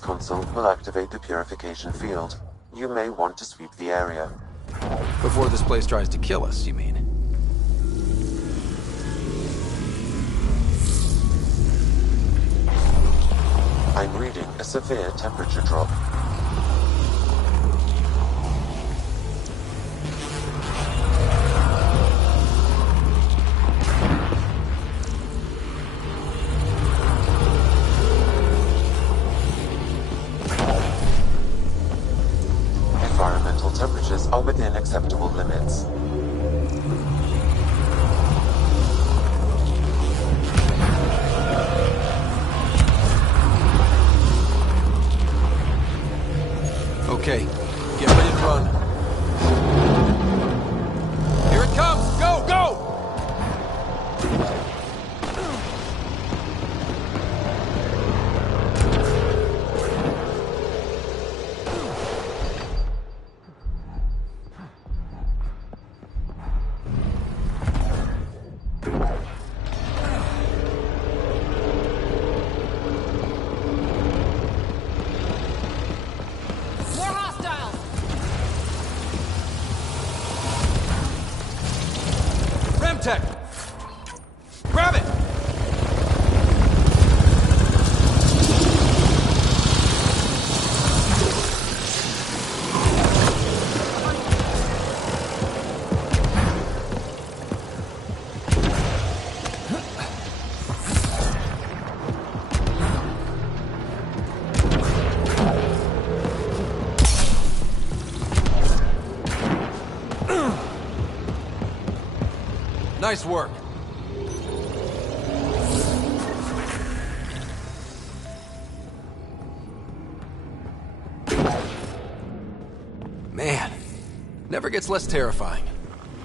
console will activate the purification field. You may want to sweep the area. Before this place tries to kill us, you mean? I'm reading a severe temperature drop. Environmental temperatures are within acceptable limits. Okay, get ready to run. Here it comes! Go, go! Tech! Grab it! Nice work. Man, never gets less terrifying.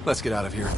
Let's get out of here.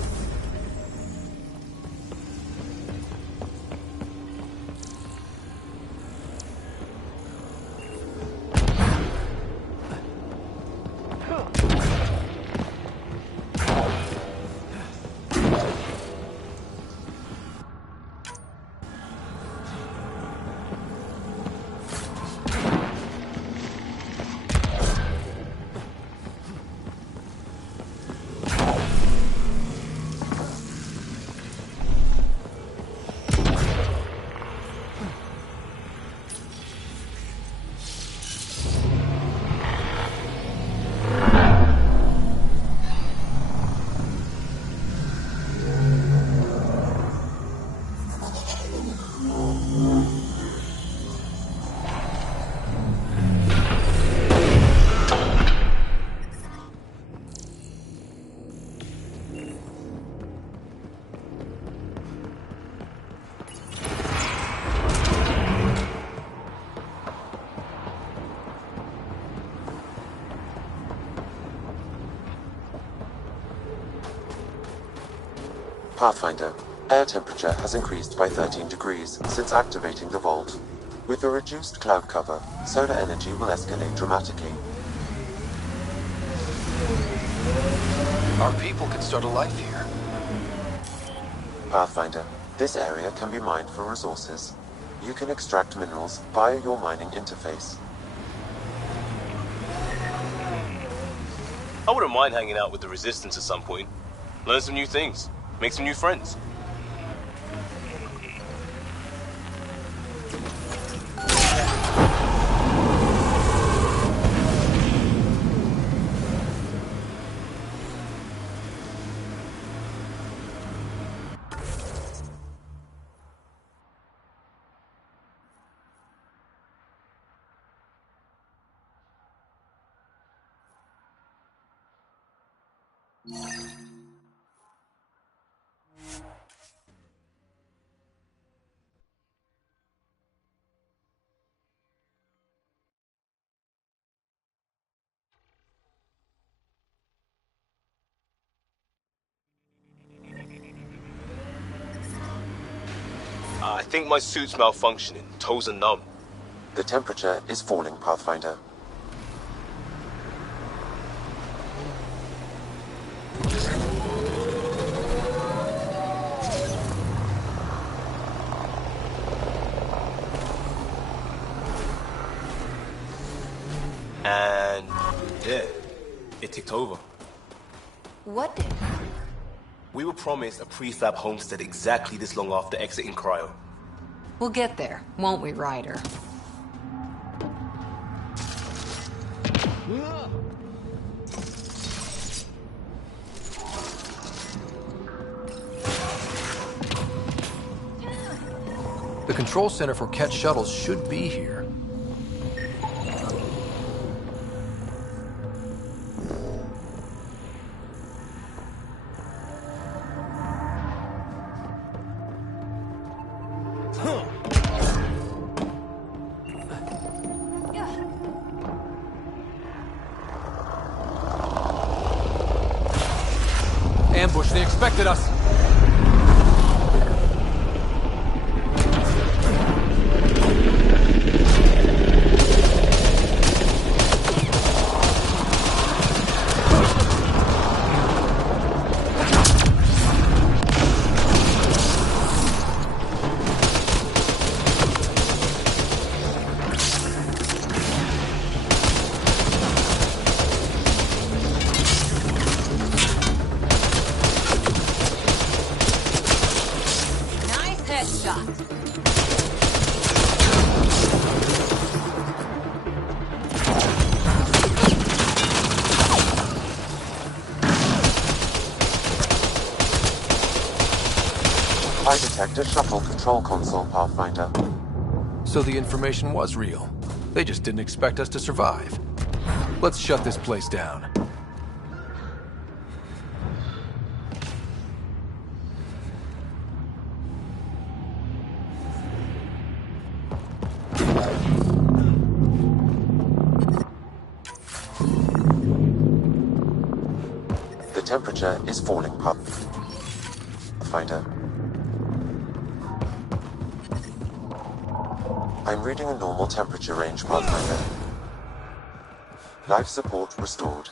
Pathfinder, air temperature has increased by 13 degrees since activating the vault. With the reduced cloud cover, solar energy will escalate dramatically. Our people could start a life here. Pathfinder, this area can be mined for resources. You can extract minerals via your mining interface. I wouldn't mind hanging out with the Resistance at some point. Learn some new things. Make some new friends. I think my suit's malfunctioning. Toes are numb. The temperature is falling, Pathfinder. And yeah, it ticked over. What did? We were promised a prefab homestead exactly this long after exiting cryo. We'll get there, won't we, Ryder? The control center for Ket shuttles should be here. Ambush, they expected us. I detect a shuttle control console, Pathfinder. So the information was real. They just didn't expect us to survive. Let's shut this place down. The temperature is falling, Pathfinder. I'm reading a normal temperature range, Pathfinder. Life support restored.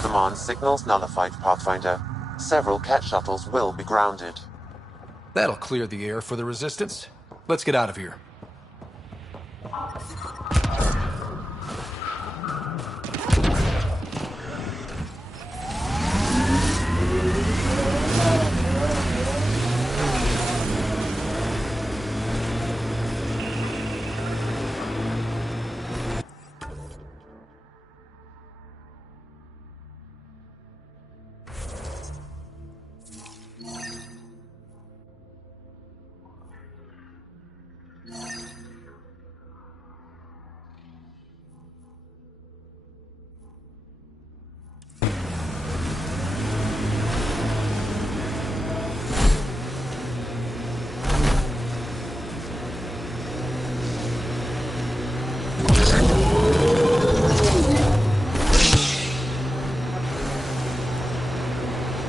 Command signals nullified, Pathfinder. Several Ket shuttles will be grounded. That'll clear the air for the Resistance. Let's get out of here.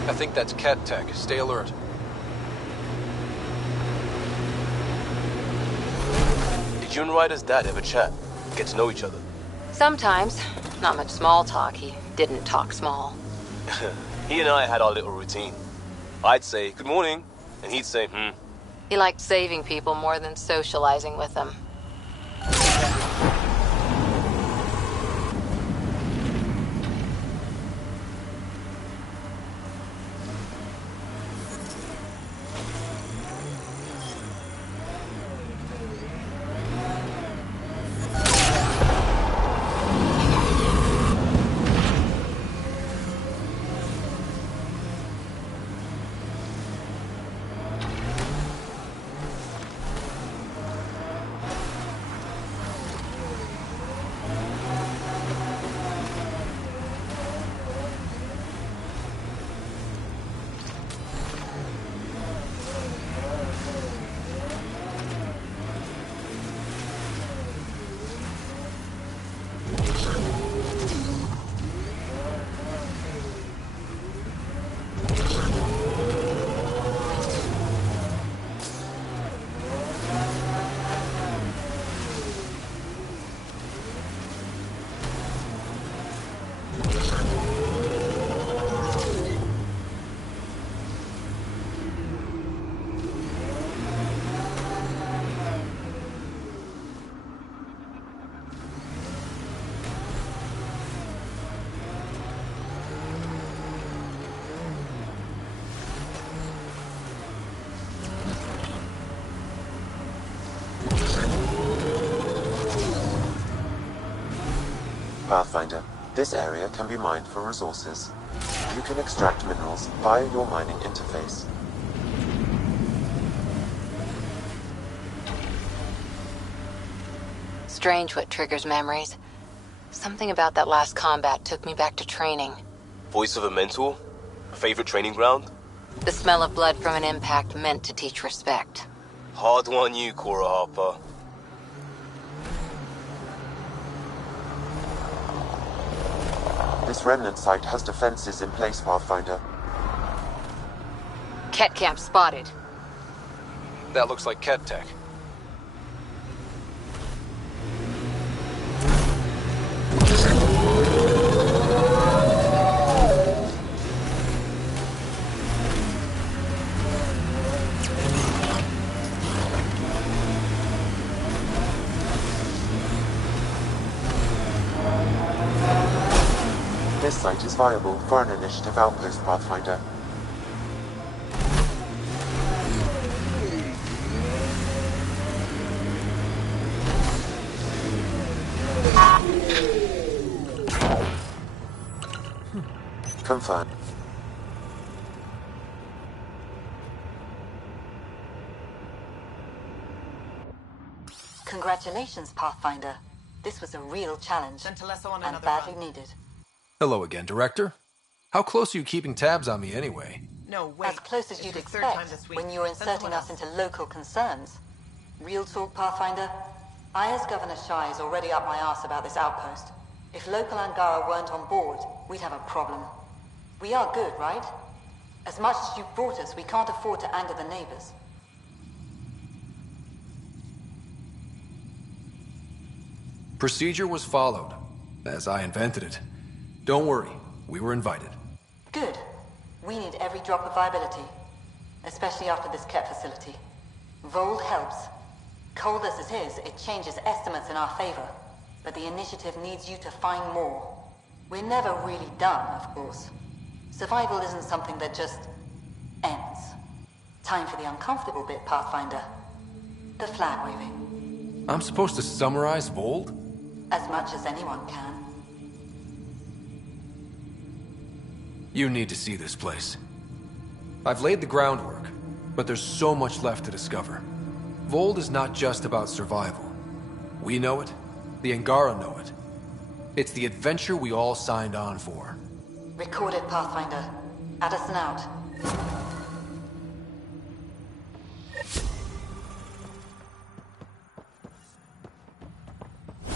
I think that's Ket Tech. Stay alert. Did you and Ryder's dad ever chat? Get to know each other? Sometimes. Not much small talk. He didn't talk small. He and I had our little routine. I'd say, good morning, and he'd say, He liked saving people more than socializing with them. Pathfinder, this area can be mined for resources. You can extract minerals via your mining interface. Strange what triggers memories. Something about that last combat took me back to training. Voice of a mentor? Favorite training ground? The smell of blood from an impact meant to teach respect. Hard one you, Cora Harper. This remnant site has defenses in place, Pathfinder. Ket camp spotted. That looks like Ket tech. This site is viable for an initiative outpost, Pathfinder. Confirmed. Congratulations, Pathfinder. This was a real challenge, and badly needed. Hello again, Director. How close are you keeping tabs on me anyway? No, wait. As close as It's you'd your third time expect this week. when you're Send someone inserting us else. into local concerns. Real talk, Pathfinder. I, as Governor Shai, is already up my arse about this outpost. If local Angara weren't on board, we'd have a problem. We are good, right? As much as you've brought us, we can't afford to anger the neighbors. Procedure was followed, as I invented it. Don't worry, we were invited. Good. We need every drop of viability, especially after this Ket facility. Vold helps. Cold as it is, it changes estimates in our favor. But the initiative needs you to find more. We're never really done, of course. Survival isn't something that just ends. Time for the uncomfortable bit, Pathfinder. The flag waving. I'm supposed to summarize Vold? As much as anyone can. You need to see this place. I've laid the groundwork, but there's so much left to discover. Vold is not just about survival. We know it, the Angara know it. It's the adventure we all signed on for. Recorded, Pathfinder. Addison out.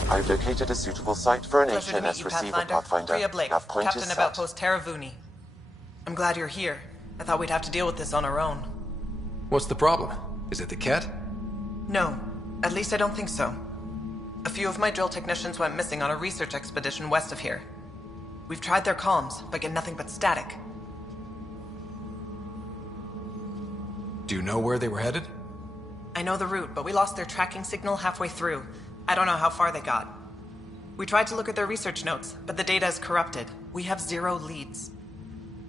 I've located a suitable site for an Pleasure to meet HNS you, receiver, Pathfinder. Pathfinder. Priya Blake, Nav point Captain is of set. Outpost Taravuni. I'm glad you're here. I thought we'd have to deal with this on our own. What's the problem? Is it the Ket? No, at least I don't think so. A few of my drill technicians went missing on a research expedition west of here. We've tried their comms, but get nothing but static. Do you know where they were headed? I know the route, but we lost their tracking signal halfway through. I don't know how far they got. We tried to look at their research notes, but the data is corrupted. We have 0 leads.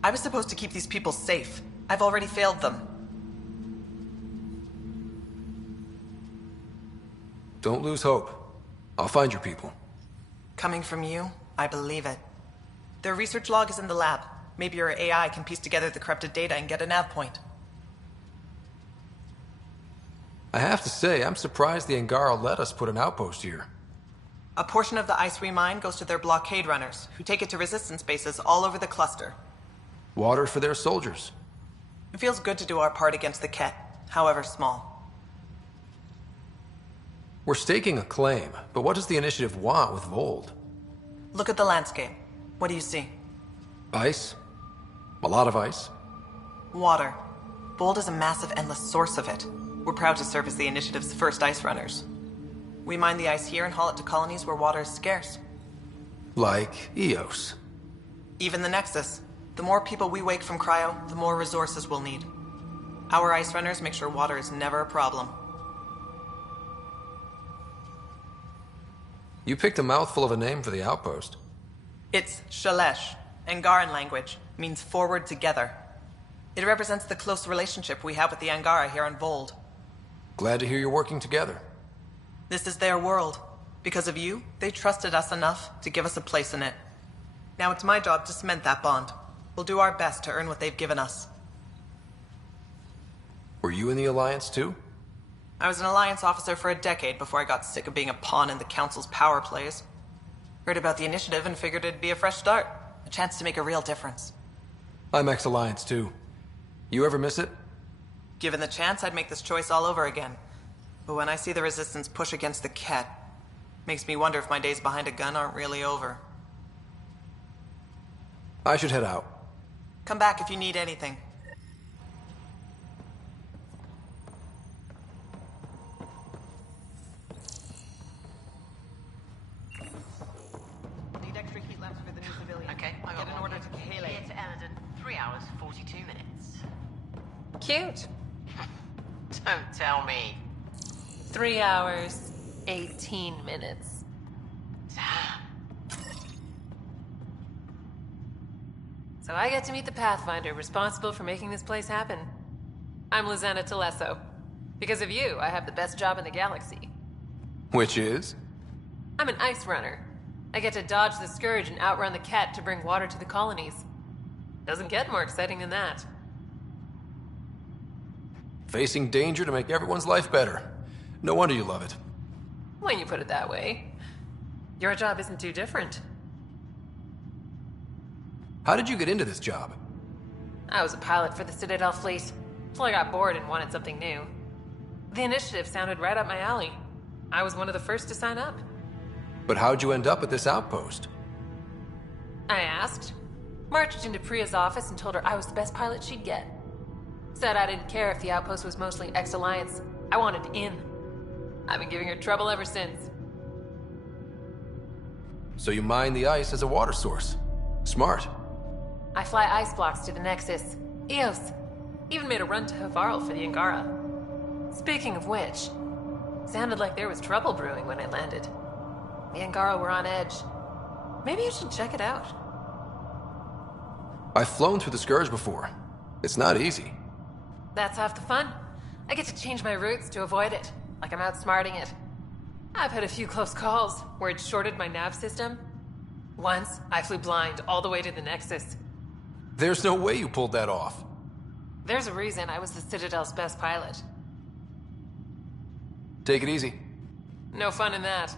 I was supposed to keep these people safe. I've already failed them. Don't lose hope. I'll find your people. Coming from you, I believe it. Their research log is in the lab. Maybe your AI can piece together the corrupted data and get a nav point. I have to say, I'm surprised the Angara let us put an outpost here. A portion of the ice we mine goes to their blockade runners, who take it to resistance bases all over the cluster. Water for their soldiers. It feels good to do our part against the Ket, however small. We're staking a claim, but what does the initiative want with Vold? Look at the landscape. What do you see? Ice? A lot of ice? Water. Bold is a massive, endless source of it. We're proud to serve as the initiative's first ice runners. We mine the ice here and haul it to colonies where water is scarce. Like Eos. Even the Nexus. The more people we wake from cryo, the more resources we'll need. Our ice runners make sure water is never a problem. You picked a mouthful of a name for the outpost. It's Shalesh. Angaran language means forward together. It represents the close relationship we have with the Angara here on Vold. Glad to hear you're working together. This is their world. Because of you, they trusted us enough to give us a place in it. Now it's my job to cement that bond. We'll do our best to earn what they've given us. Were you in the Alliance too? I was an Alliance officer for a decade before I got sick of being a pawn in the Council's power plays. Heard about the initiative and figured it'd be a fresh start. A chance to make a real difference. I'm ex-Alliance too. You ever miss it? Given the chance, I'd make this choice all over again. But when I see the Resistance push against the Ket, makes me wonder if my days behind a gun aren't really over. I should head out. Come back if you need anything. Need extra heat lamps for the new civilian. Okay, I got Get an one. order to Kaylee. Here to Eladon, 3 hours, 42 minutes. Cute. Don't tell me. 3 hours, 18 minutes. Damn. So I get to meet the Pathfinder responsible for making this place happen. I'm Lizana Telesso. Because of you, I have the best job in the galaxy. Which is? I'm an ice runner. I get to dodge the Scourge and outrun the Ket to bring water to the colonies. Doesn't get more exciting than that. Facing danger to make everyone's life better. No wonder you love it. When you put it that way. Your job isn't too different. How did you get into this job? I was a pilot for the Citadel fleet, till I got bored and wanted something new. The initiative sounded right up my alley. I was one of the first to sign up. But how'd you end up at this outpost? I asked. Marched into Priya's office and told her I was the best pilot she'd get. Said I didn't care if the outpost was mostly ex-Alliance. I wanted in. I've been giving her trouble ever since. So you mine the ice as a water source. Smart. I fly ice blocks to the Nexus. Eos. Even made a run to Havarl for the Angara. Speaking of which, sounded like there was trouble brewing when I landed. The Angara were on edge. Maybe you should check it out. I've flown through the Scourge before. It's not easy. That's half the fun. I get to change my routes to avoid it, like I'm outsmarting it. I've had a few close calls where it shorted my nav system. Once, I flew blind all the way to the Nexus. There's no way you pulled that off. There's a reason I was the Citadel's best pilot. Take it easy. No fun in that.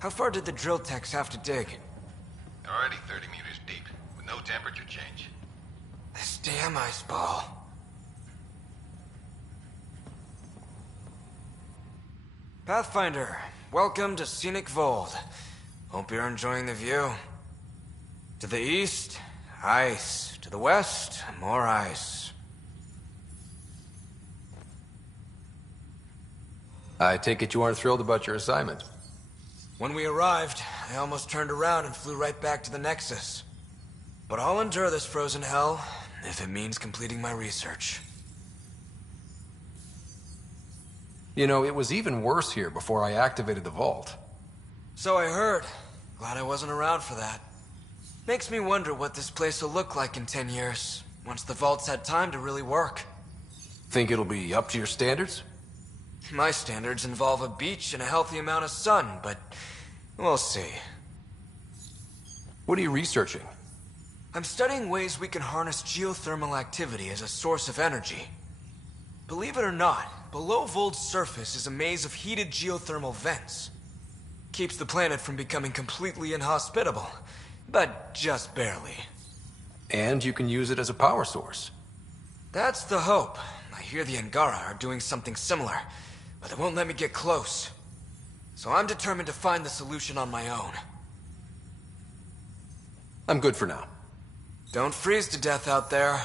How far did the drill techs have to dig? Already 30 meters deep, with no temperature change. This damn ice ball. Pathfinder, welcome to Scenic Vold. Hope you're enjoying the view. To the east, ice. To the west, more ice. I take it you aren't thrilled about your assignment. When we arrived, I almost turned around and flew right back to the Nexus. But I'll endure this frozen hell if it means completing my research. You know, it was even worse here before I activated the vault. So I heard. Glad I wasn't around for that. Makes me wonder what this place will look like in 10 years, once the vault's had time to really work. Think it'll be up to your standards? My standards involve a beach and a healthy amount of sun, but we'll see. What are you researching? I'm studying ways we can harness geothermal activity as a source of energy. Believe it or not, below Vold's surface is a maze of heated geothermal vents. Keeps the planet from becoming completely inhospitable, but just barely. And you can use it as a power source. That's the hope. I hear the Angara are doing something similar, but they won't let me get close. So I'm determined to find the solution on my own. I'm good for now. Don't freeze to death out there.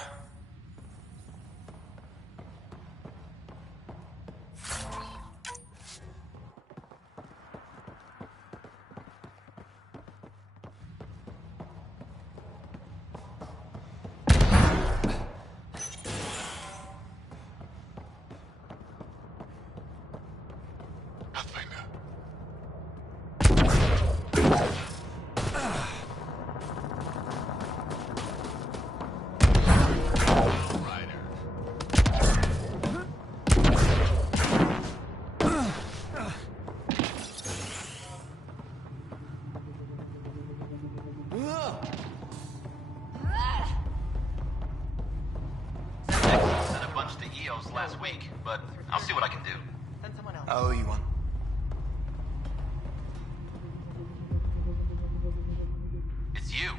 EOS last week, but I'll see what I can do. Send someone else. I owe you one. It's you.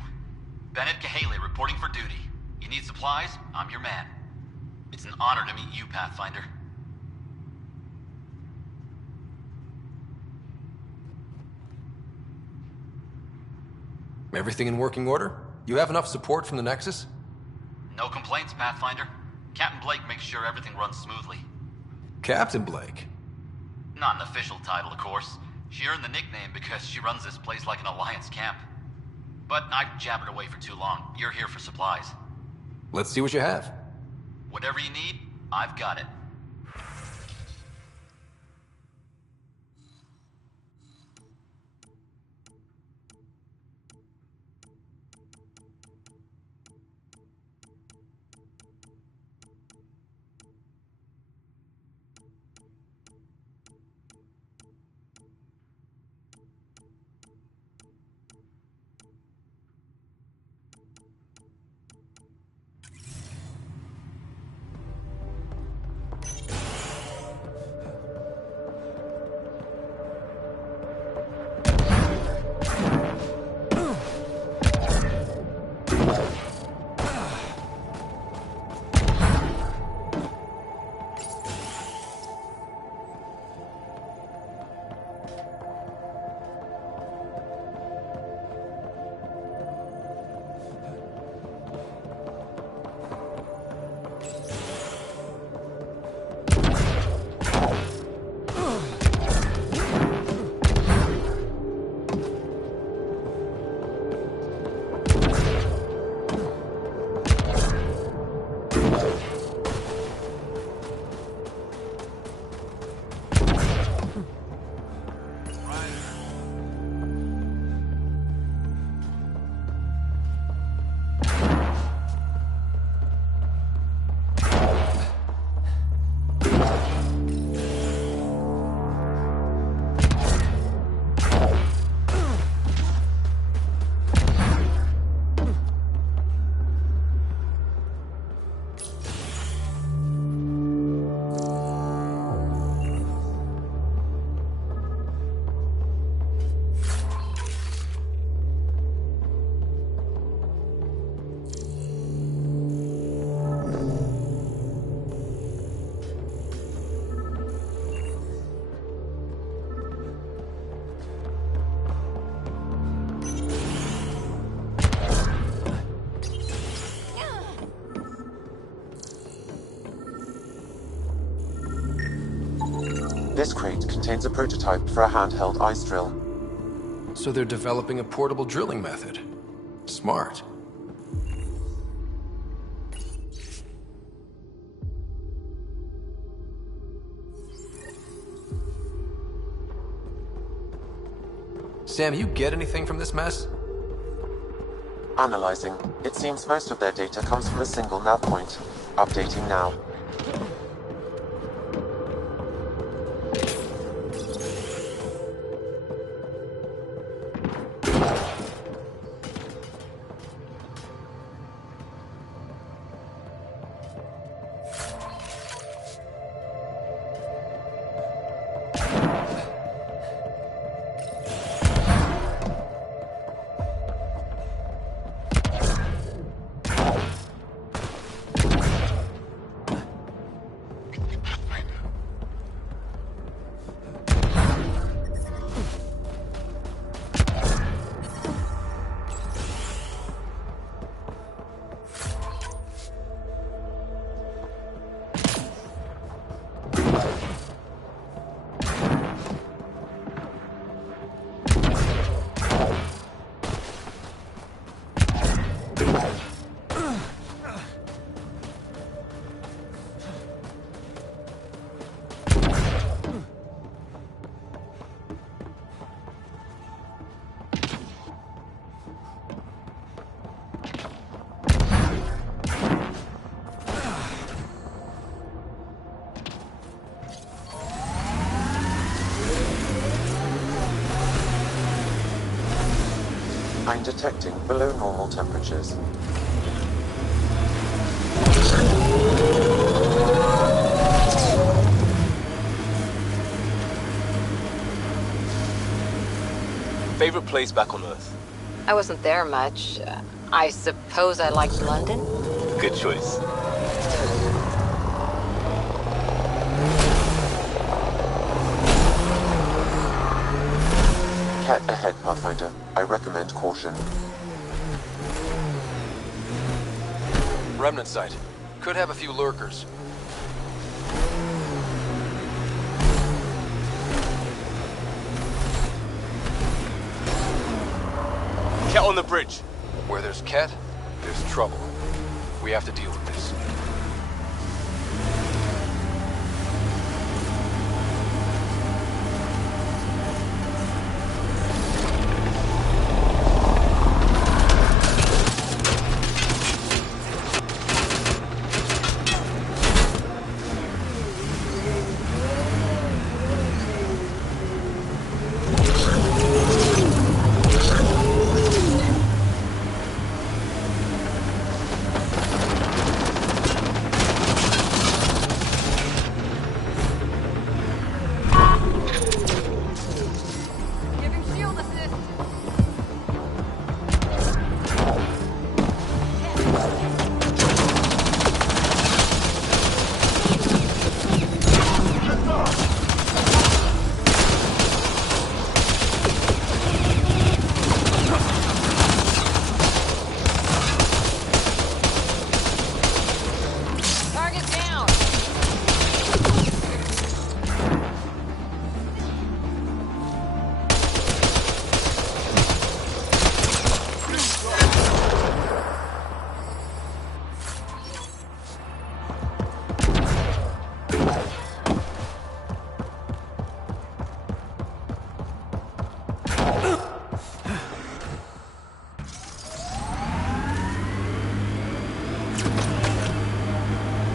Bennett Cahaley reporting for duty. You need supplies? I'm your man. It's an honor to meet you, Pathfinder. Everything in working order? You have enough support from the Nexus? No complaints, Pathfinder. Captain Blake makes sure everything runs smoothly. Captain Blake? Not an official title, of course. She earned the nickname because she runs this place like an Alliance camp. But I've jabbered away for too long. You're here for supplies. Let's see what you have. Whatever you need, I've got it. This crate contains a prototype for a handheld ice drill. So they're developing a portable drilling method. Smart. Sam, you get anything from this mess? Analyzing. It seems most of their data comes from a single nav point. Updating now. I'm detecting below normal temperatures. place back on Earth? I wasn't there much. I suppose I liked London? Good choice. Cat ahead, Pathfinder. I recommend caution. Remnant site. Could have a few lurkers. Cat on the bridge. Where there's Ket, there's trouble. We have to deal with this.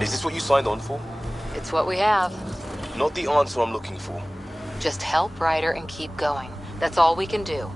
Is this what you signed on for? It's what we have. Not the answer I'm looking for. Just help Ryder and keep going. That's all we can do.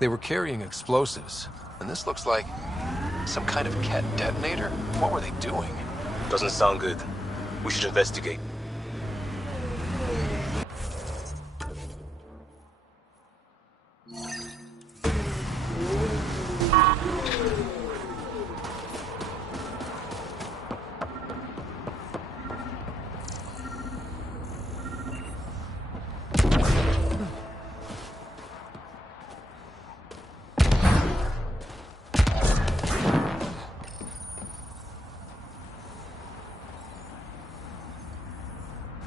They were carrying explosives, and this looks like some kind of Ket detonator? What were they doing? Doesn't sound good. We should investigate.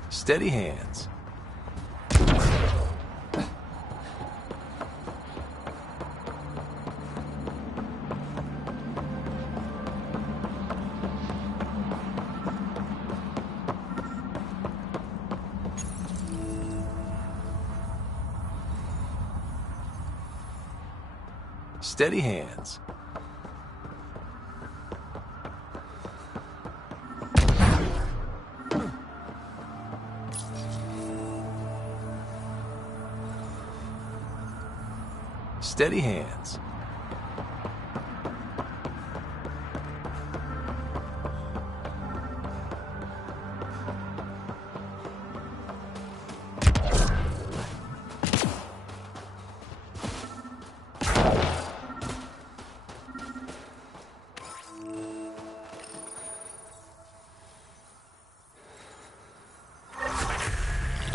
Steady hands. Steady hands. Steady hands.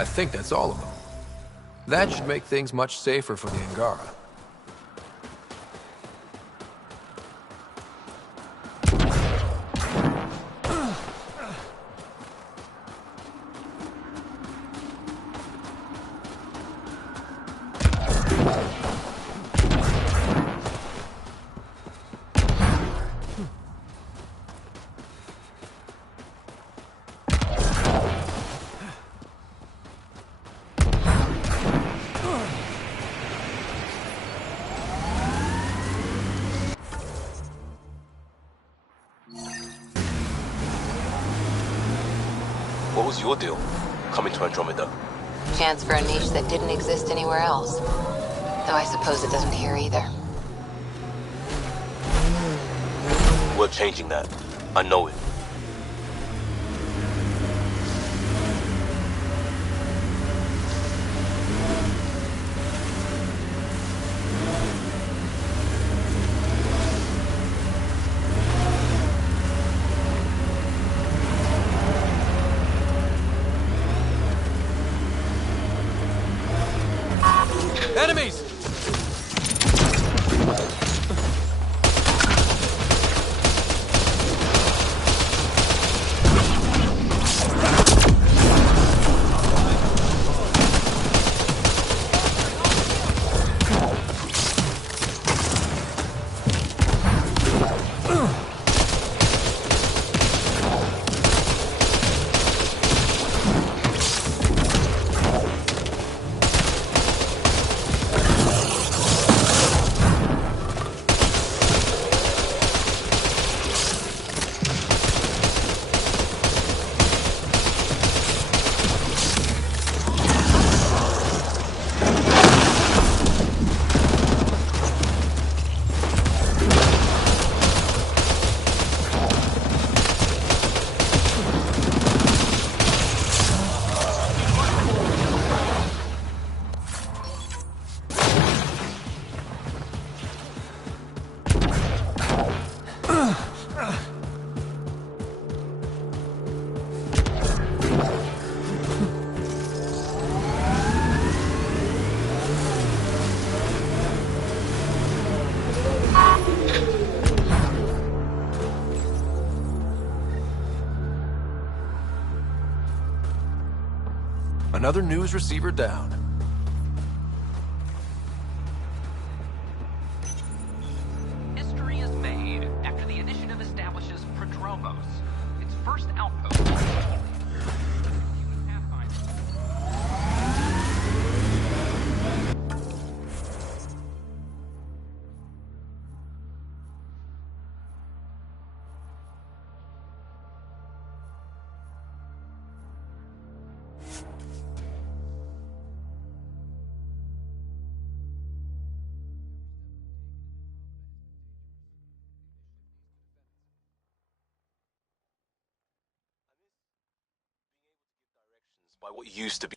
I think that's all of them. That should make things much safer for the Angara. What was your deal, coming to Andromeda? Chance for a niche that didn't exist anywhere else. Though I suppose it doesn't here either. We're changing that. I know it. Enemies! Another news receiver down. History is made after the initiative establishes Prodromos, its first outpost. By what used to be.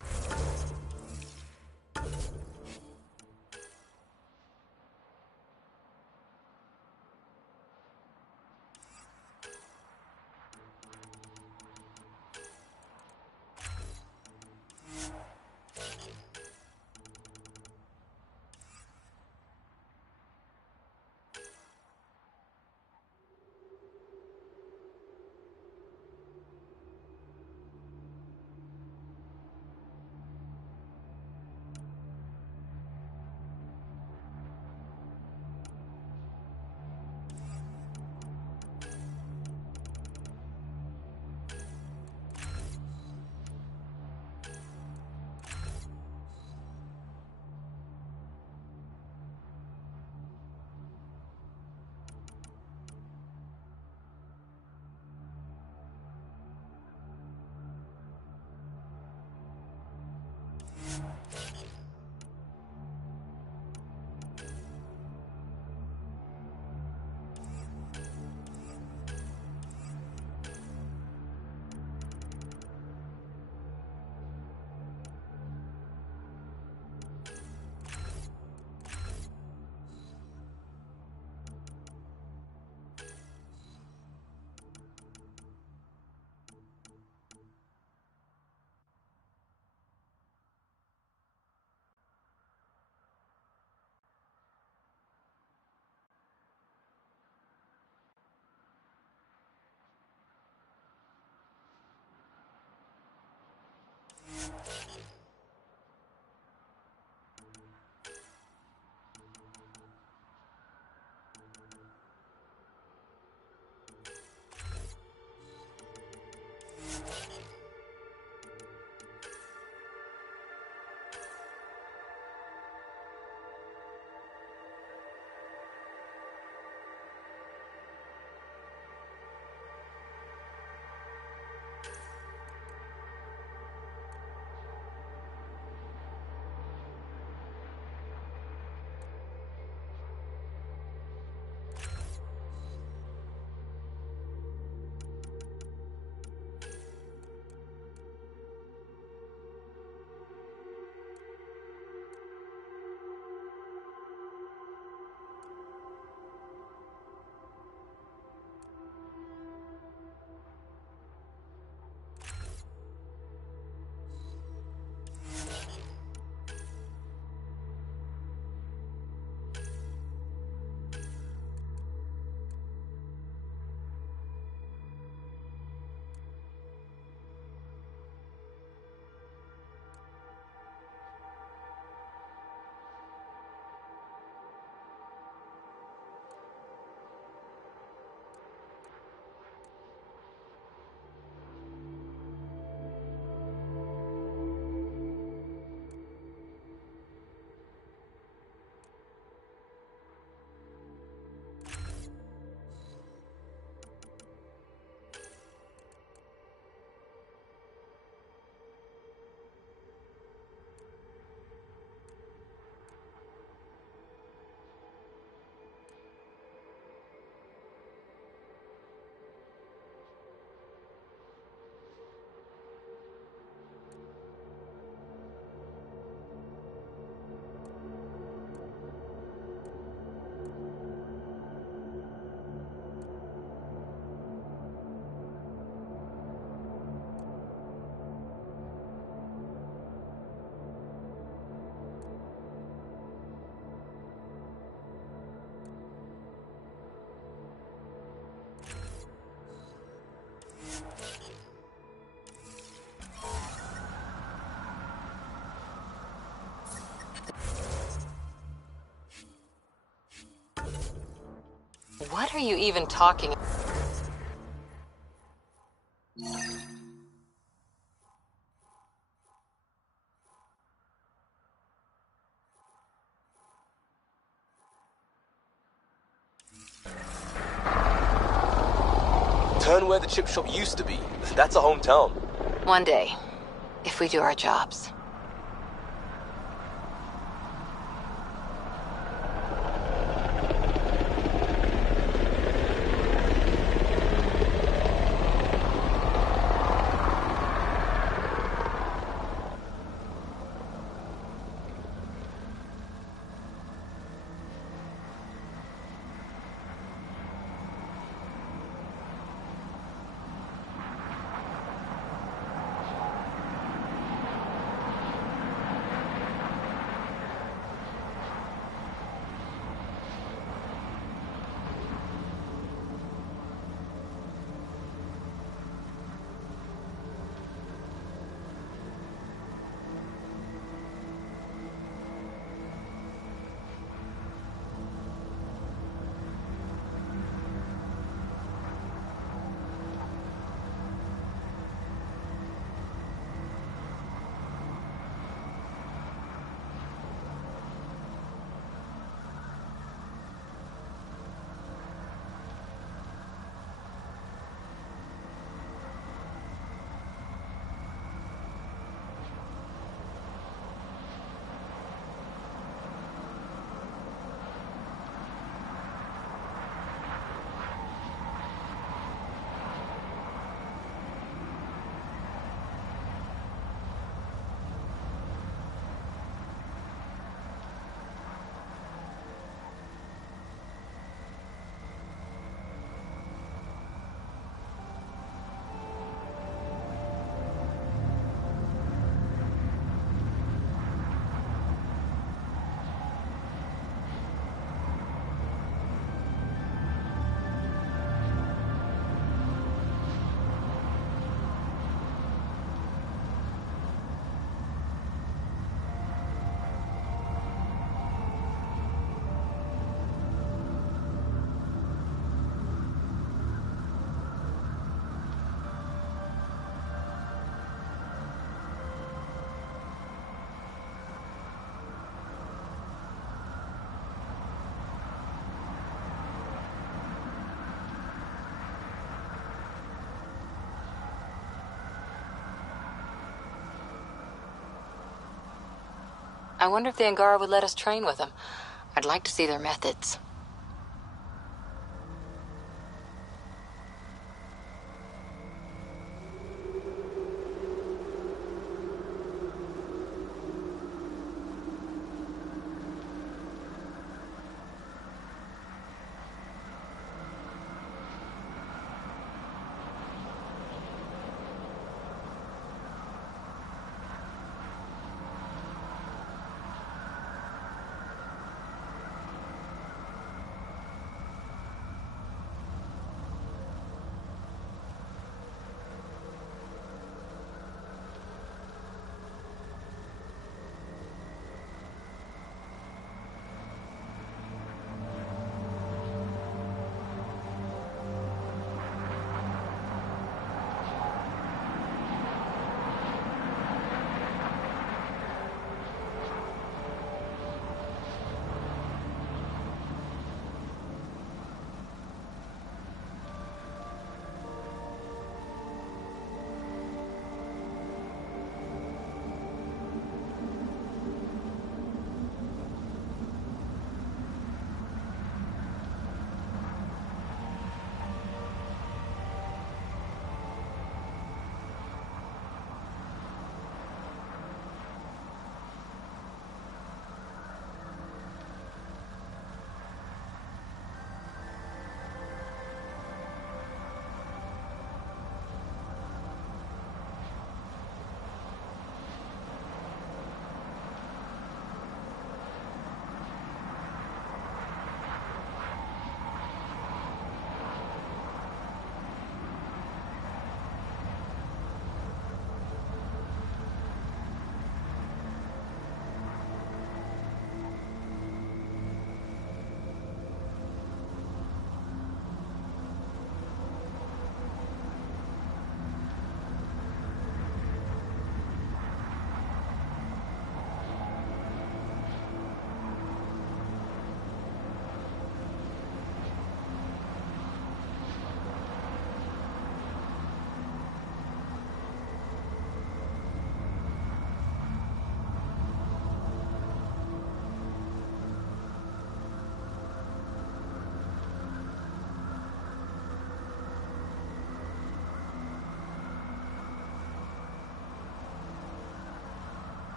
What are you even talking? Turn where the chip shop used to be. That's a hometown. One day, if we do our jobs. I wonder if the Angara would let us train with them. I'd like to see their methods.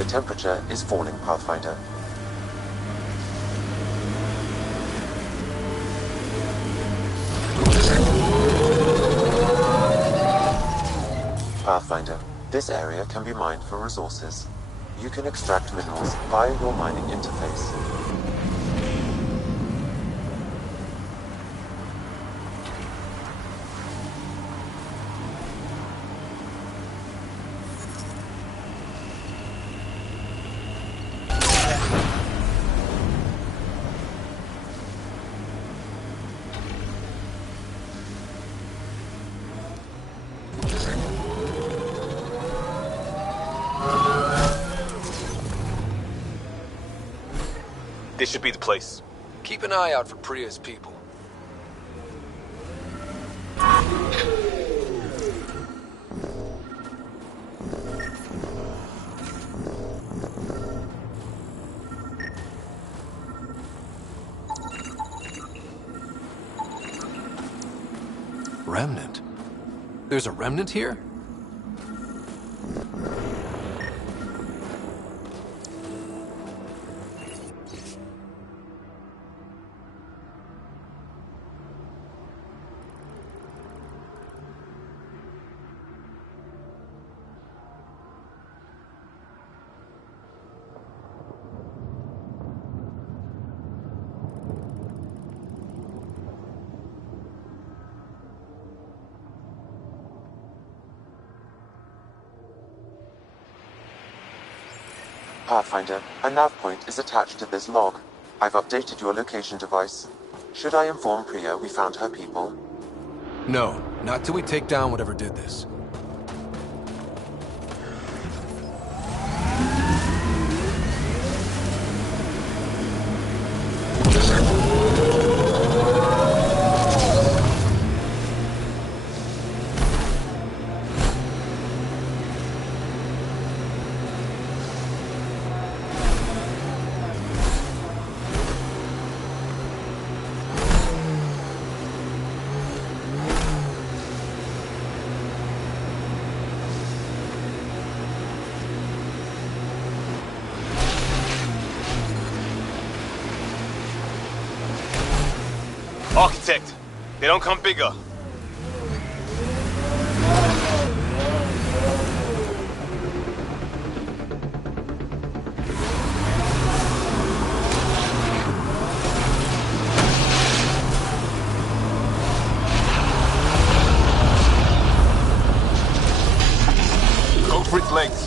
The temperature is falling, Pathfinder. Pathfinder, this area can be mined for resources. You can extract minerals via your mining interface. This should be the place. Keep an eye out for Priya's people. Remnant? There's a remnant here? Pathfinder, a nav point is attached to this log. I've updated your location device. Should I inform Priya we found her people? No, not till we take down whatever did this. Architect, they don't come bigger. Go for its legs.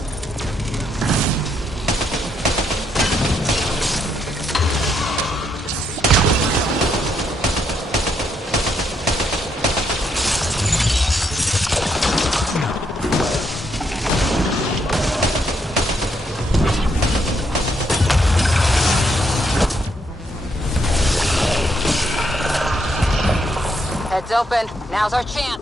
Heads open. Now's our chance.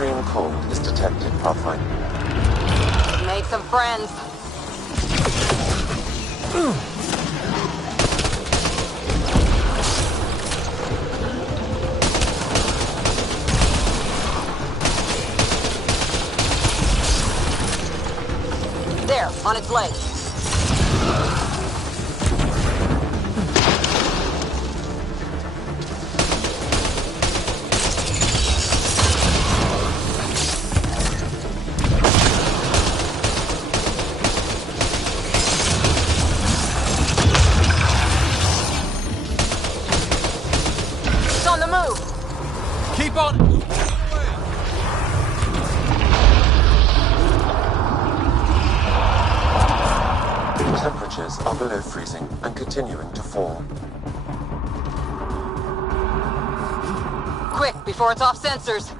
Extreme cold is detected, Pathfinder. Made some friends. There, on its legs. It's on the move. Keep on! Temperatures are below freezing and continuing to fall. Quick, before it's off sensors.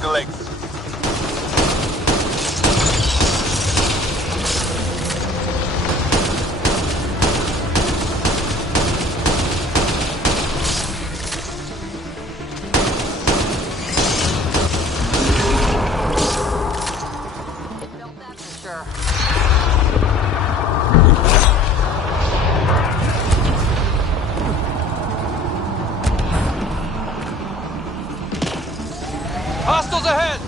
Target the legs. Hostiles ahead!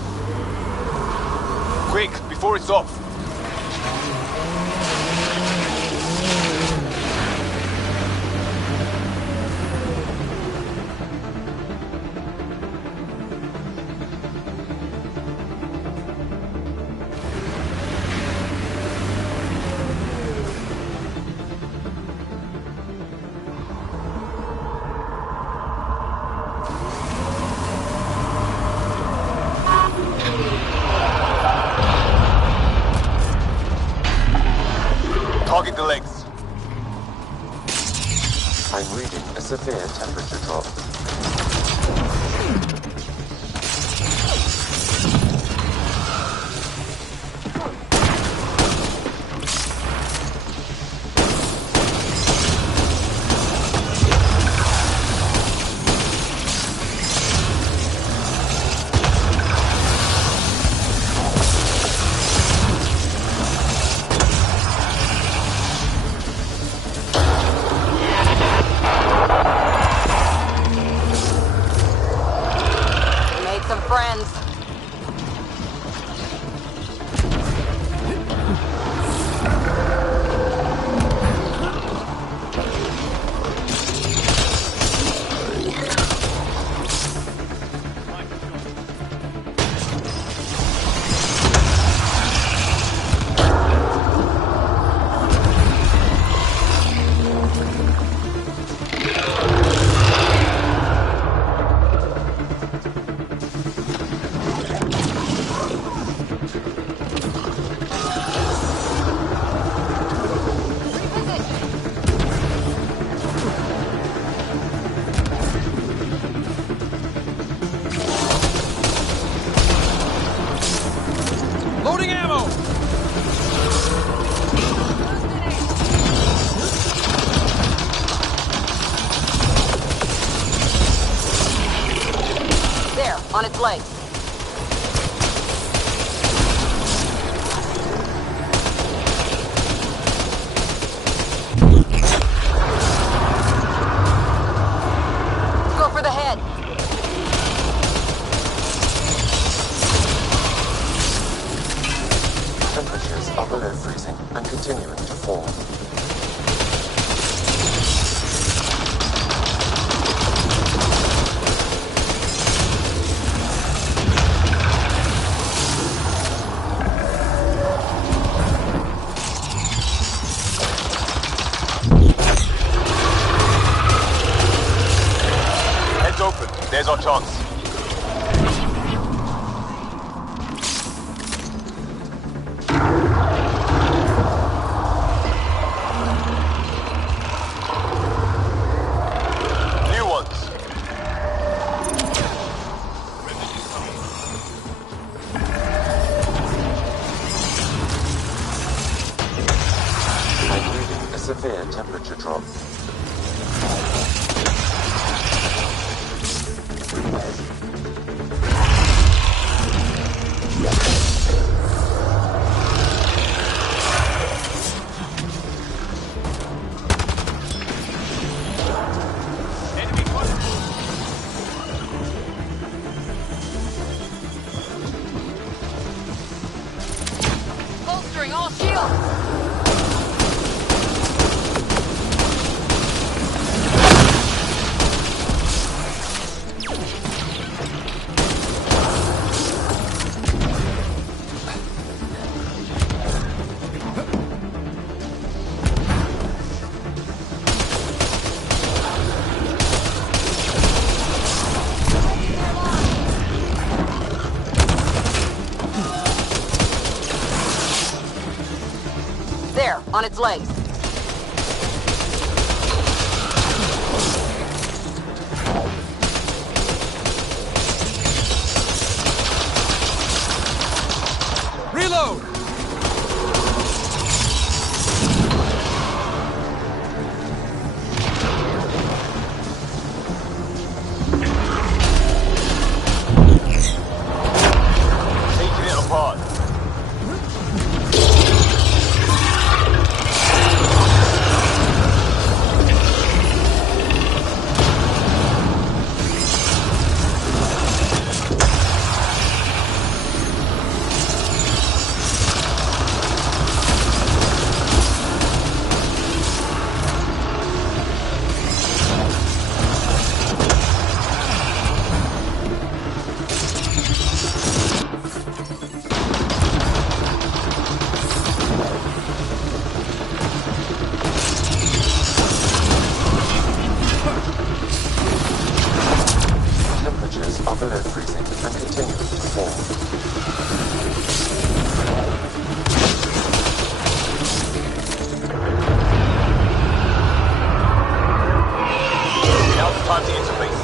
Quick, before it's off. Target the legs. I'm reading a severe temperature drop. Loading ammo! There, on its legs. Go for the head. Temperatures are below freezing and continuing to fall. Heads open. There's our chance. New ones. I'm reading a severe temperature drop. Bolstering all shields. There, on its legs. Time to interface.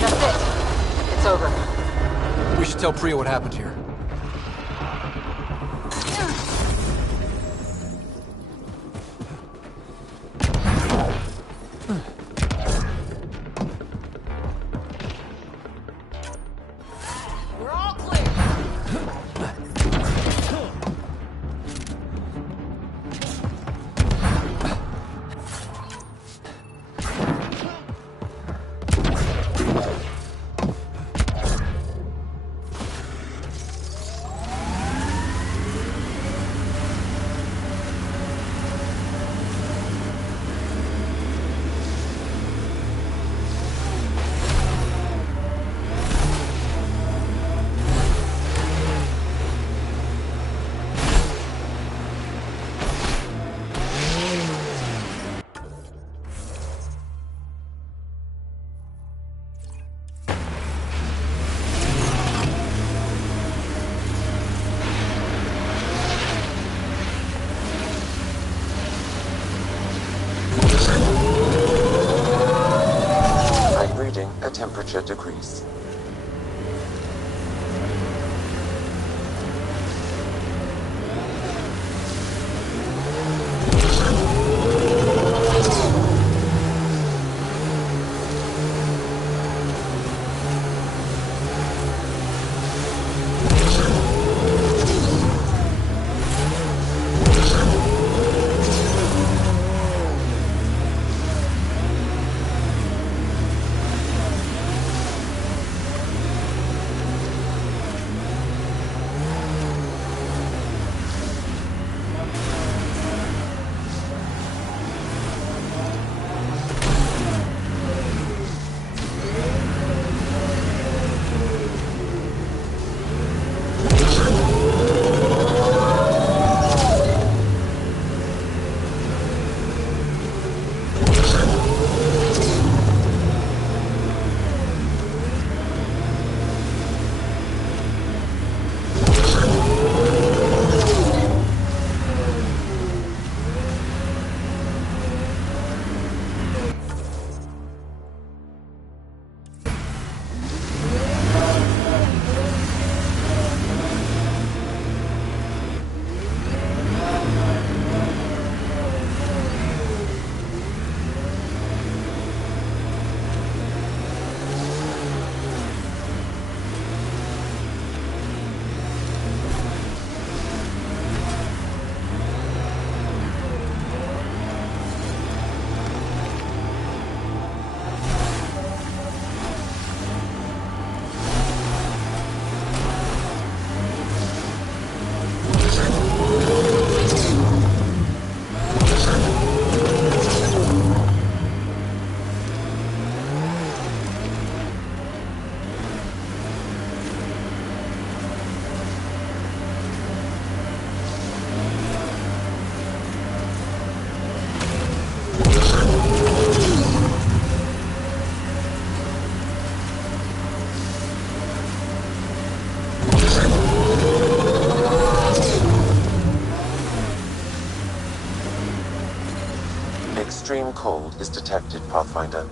That's it. It's over. We should tell Priya what happened here. We're all clear. A temperature decrease. Extreme cold is detected, Pathfinder.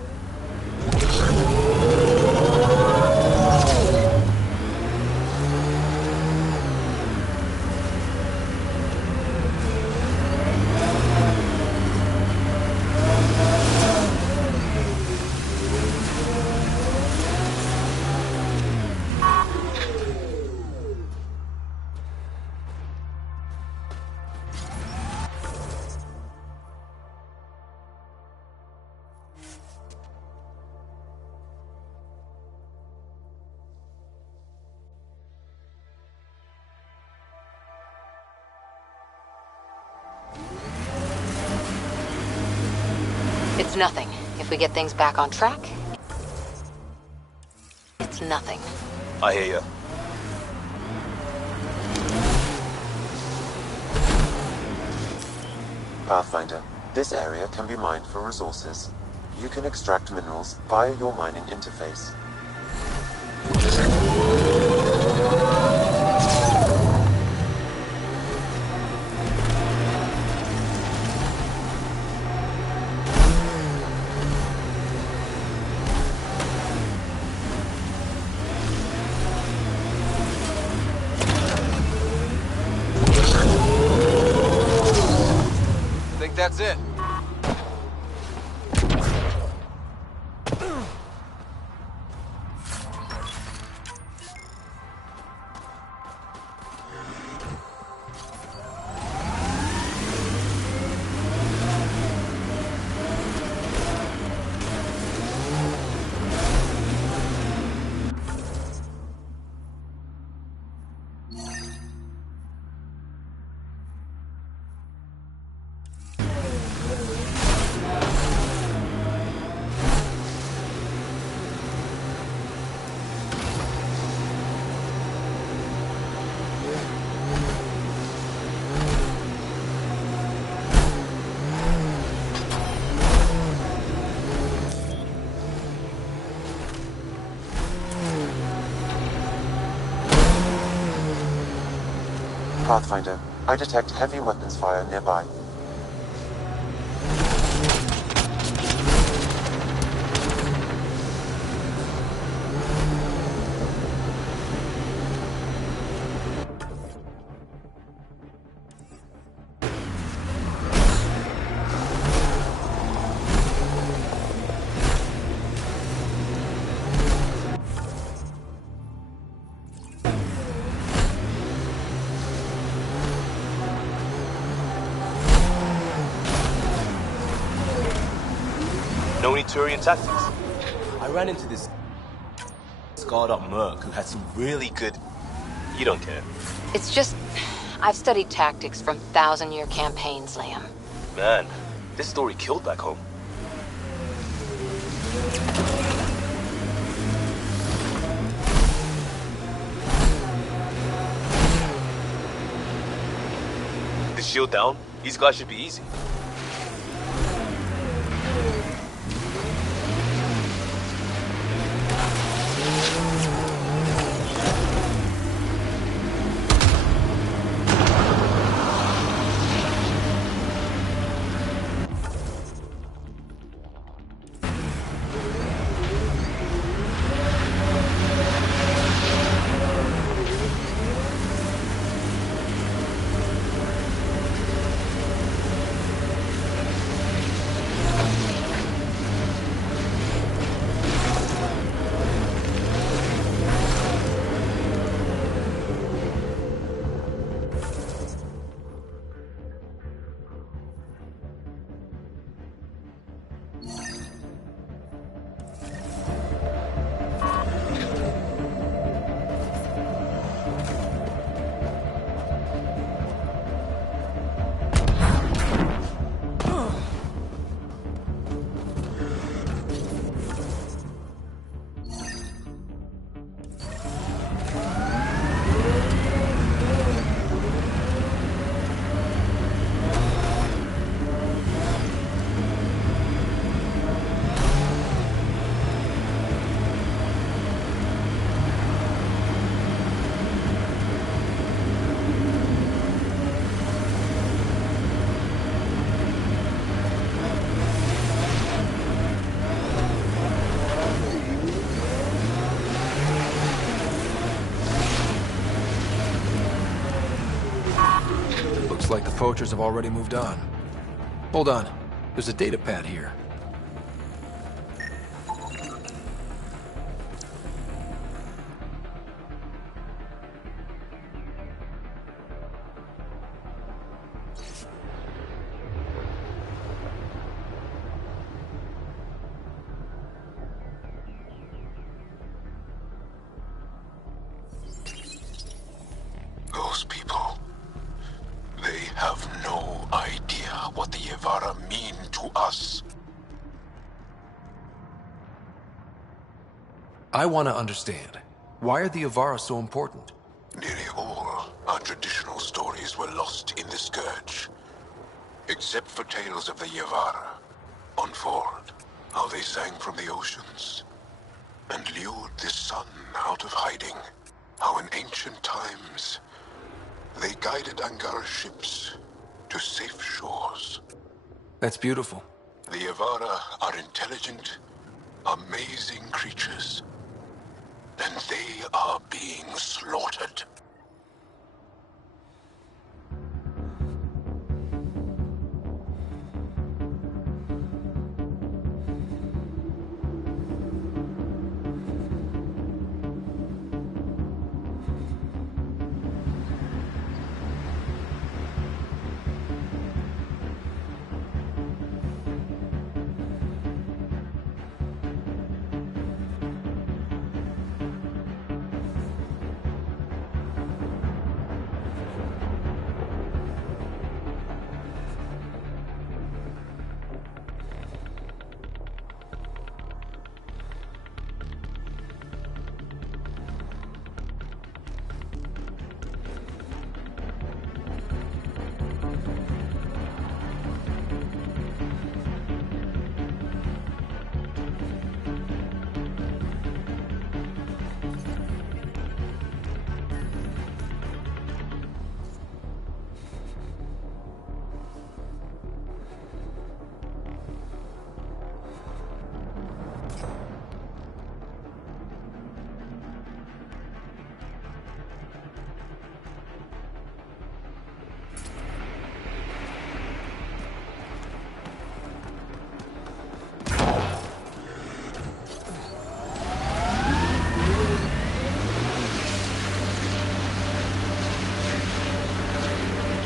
It's nothing. If we get things back on track, it's nothing. I hear you. Pathfinder, this area can be mined for resources. You can extract minerals via your mining interface. that's it. Pathfinder, I detect heavy weapons fire nearby. No any Turian tactics? I ran into this scarred up merc who had some really good... You don't care. It's just... I've studied tactics from thousand-year campaigns, Liam. Man, this story killed back home. The shield down? These guys should be easy. Like the poachers have already moved on. Hold on. There's a data pad here. Those people, they have no idea what the Yevara mean to us. I want to understand. Why are the Avara so important? Nearly all our traditional stories were lost in the Scourge. Except for tales of the Yevara. On Ford, how they sang from the oceans and lured the sun out of hiding. How in ancient times, they guided Angara ships to safe shores. That's beautiful. The Yevara are intelligent, amazing creatures. And they are being slaughtered.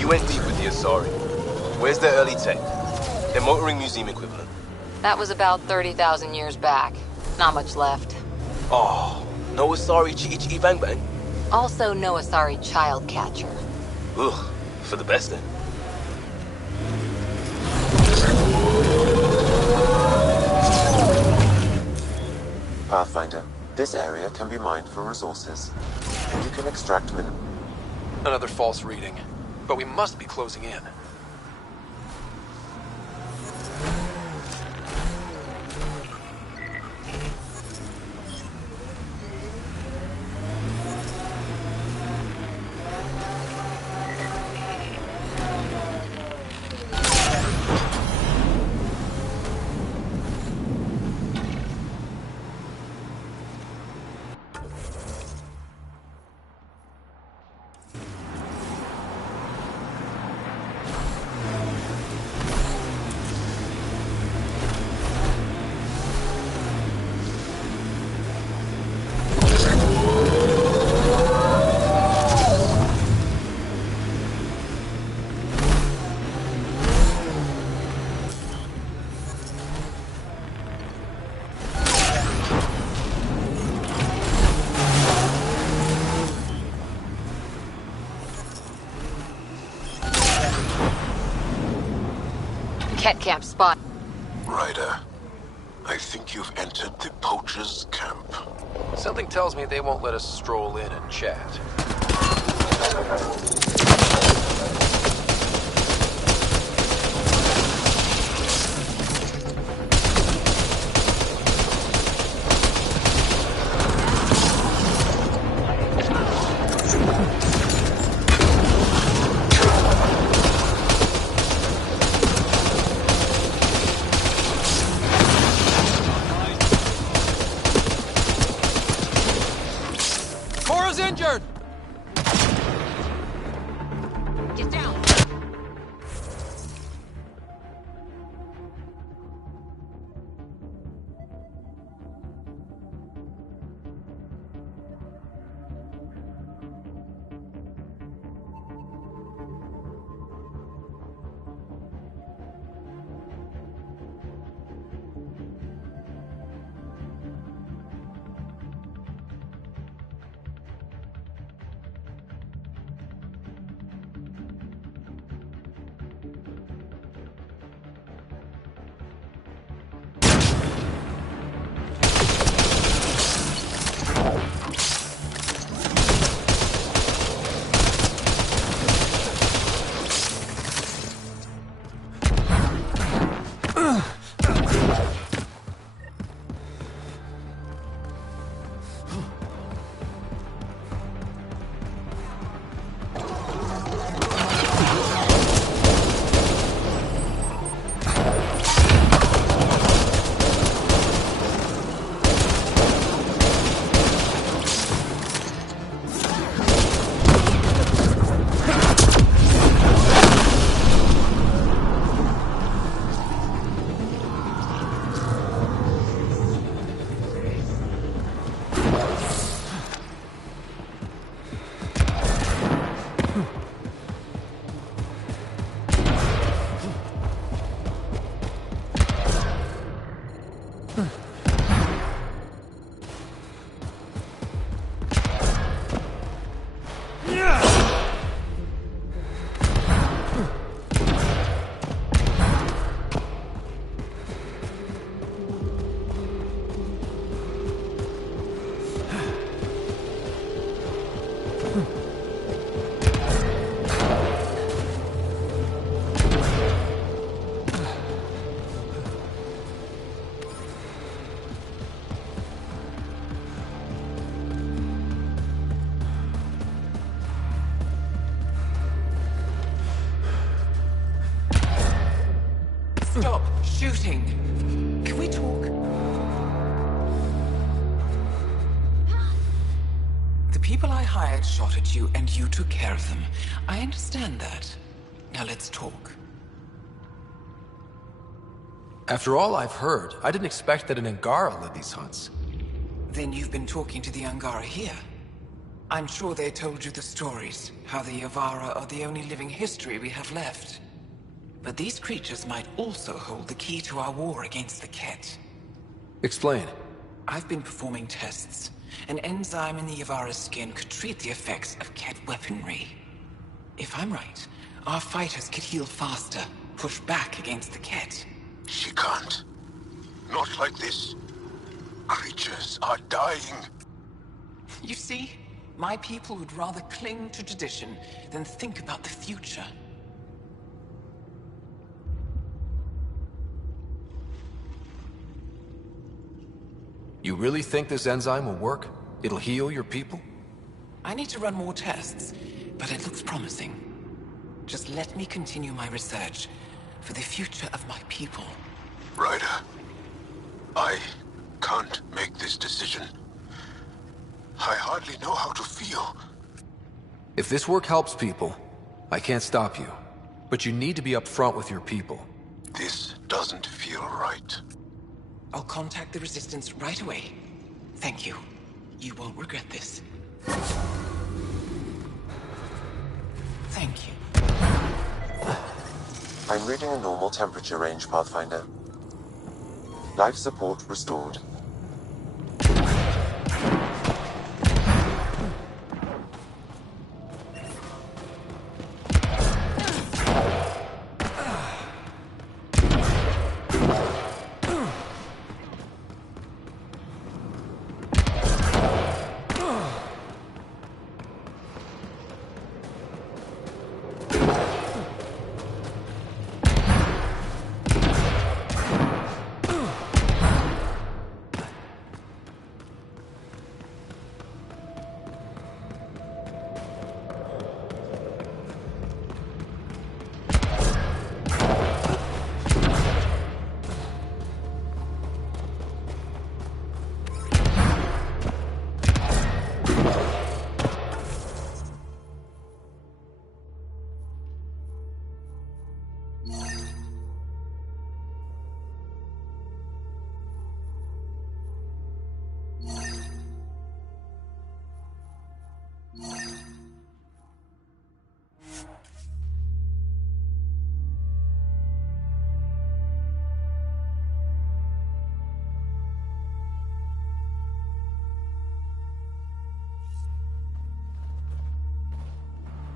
You went deep with the Asari. Where's their early tech? Their motoring museum equivalent. That was about 30,000 years back. Not much left. Oh, no Asari Chitty Chitty Bang Bang? Also no Asari child catcher. Ugh, for the best then. Pathfinder, this area can be mined for resources. You can extract minerals. Another false reading. But we must be closing in. Ket camp spot. Ryder, I think you've entered the poacher's camp. Something tells me they won't let us stroll in and chat. Injured! Get down! Stop shooting. Can we talk? The people I hired shot at you, and you took care of them. I understand that. Now let's talk. After all I've heard, I didn't expect that an Angara led these hunts. Then you've been talking to the Angara here? I'm sure they told you the stories, how the Yavara are the only living history we have left. But these creatures might also hold the key to our war against the Ket. Explain. I've been performing tests. An enzyme in the Yavara's skin could treat the effects of Ket weaponry. If I'm right, our fighters could heal faster, push back against the Ket. She can't. Not like this. Creatures are dying. You see, my people would rather cling to tradition than think about the future. You really think this enzyme will work? It'll heal your people? I need to run more tests, but it looks promising. Just let me continue my research for the future of my people. Ryder, I can't make this decision. I hardly know how to feel. If this work helps people, I can't stop you. But you need to be upfront with your people. This doesn't feel right. I'll contact the Resistance right away. Thank you. You won't regret this. Thank you. I'm reading a normal temperature range, Pathfinder. Life support restored.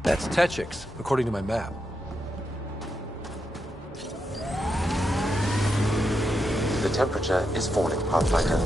That's Techix, according to my map. The temperature is falling, Pathfinder.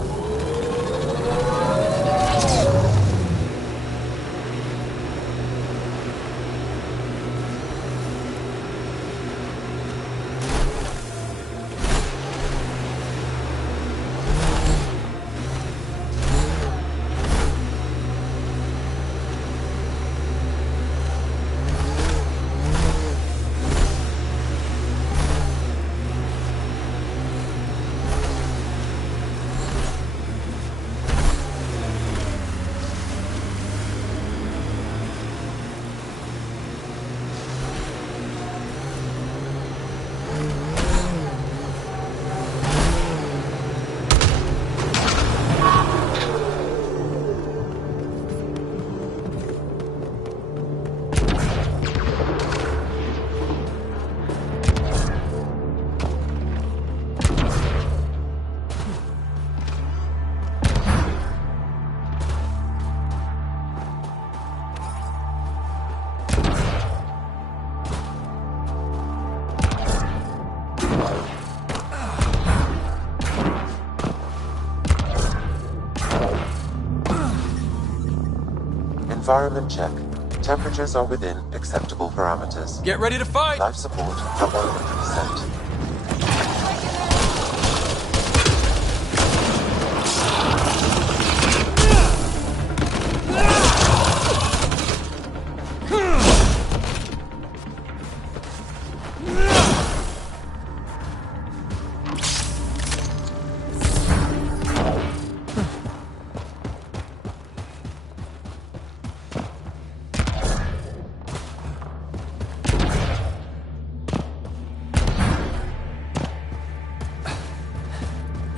Environment check. Temperatures are within acceptable parameters. Get ready to fight! Life support at 100%.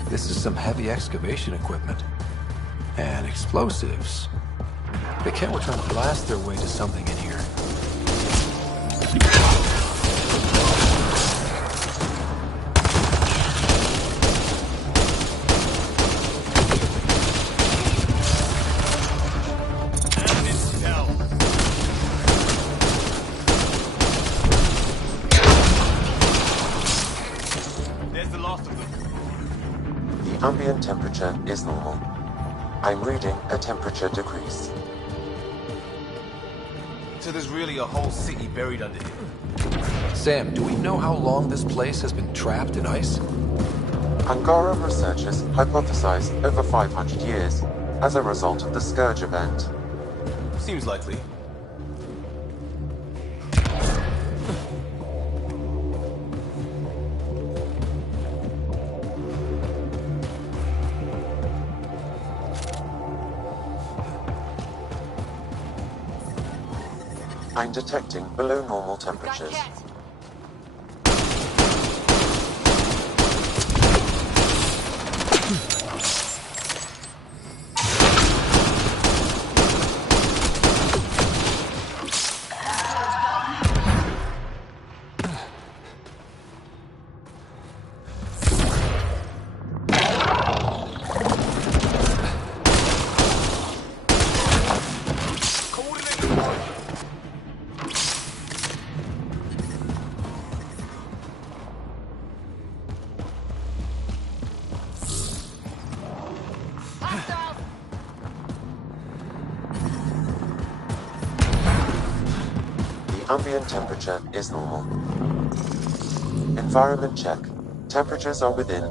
This is some heavy excavation equipment. And explosives. They can't will try to blast their way to something in here. Ambient temperature is normal. I'm reading a temperature decrease. So there's really a whole city buried under here. Sam, do we know how long this place has been trapped in ice? Angara researchers hypothesize over 500 years as a result of the Scourge event. Seems likely. I'm detecting below normal temperatures. Ambient temperature is normal. Environment check. Temperatures are within